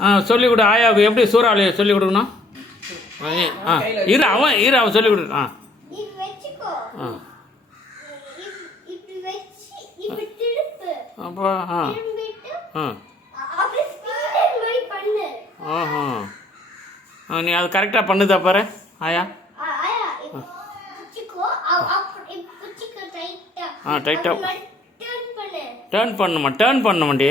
ஆ சொல்லிக் கொடு ஆயாவுக்கு எப்படி சூறாவளி சொல்லிக் கொடுக்கணும்? ஆ. இரு அவன் இரு அவன் சொல்லிக் கொடு. ஆ. ஆ. அப்பா ஆ. ஆ. ஆஹா. ஆ நீ அது கரெக்டாக பண்ணுதா பாரு ஆயா. ஆ டைட்டாக டேர்ன் பண்ணுமா? டேர்ன் பண்ணுமாண்டி.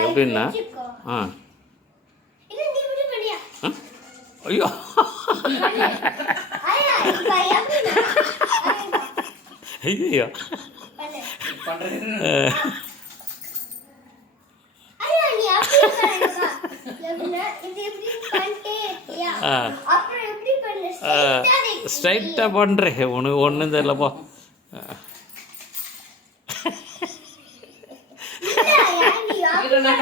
எப்படின்னா? ஆ. ஐயோ. ஐயோ ஸ்ட்ரைட்டாக பண்ணுறேன் உனக்கு ஒன்றும் தெரியலப்பா. না